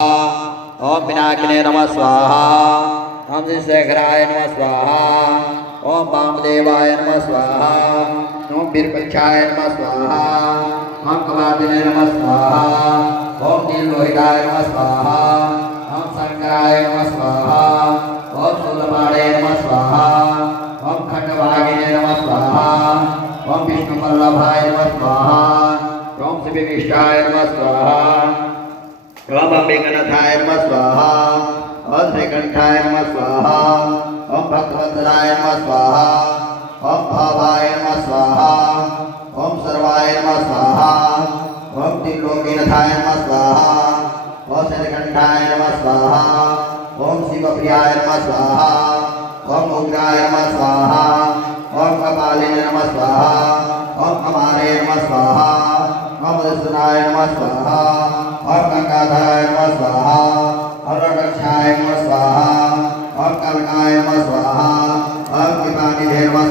ओम पिनाकिने नमः स्वाहा। ओम शेखराय नमः स्वाहा। ओम वामदेवाय नमः स्वाहा। ओम वीरपक्षाय नमः स्वाहा। ओम कपादिने नमः स्वाहा। ओम नीललोहिताय नमः स्वाहा। ओम शंकराय नमः स्वाहा। ओम शूलपाणे नमः स्वाहा। ओम खंडभागिने नमः स्वाहा। ओम विष्णुवल्लभाय नमः स्वाहा। ओम शिवविष्टाय नमः स्वाहा। ओम अम्बिकानाथाय नमः स्वाहा। ओम श्रीकंठाय नमः स्वाहा। ओम भक्तवत्सलाय नमः स्वाहा। ओम भावाय नमः स्वाहा। ओम सर्वाय नमः स्वाहा। ओम त्रिलोकीनाथाय नमः स्वाहा। ओम श्रीकंठाय नमः स्वाहा। ओम शिवप्रियाय नमः स्वाहा। ओम उग्राय नमः स्वाहा। ओम कपालिने नमः स्वाहा। ओम कमारे नमः स्वाहा। ओम दशनाय नमः स्वाहा। ओम गंगाधराय नमः स्वाहा। ओम रक्षाय नमः स्वाहा। ओम कनकाय नमः स्वाहा। ओम कृपानिधे नमः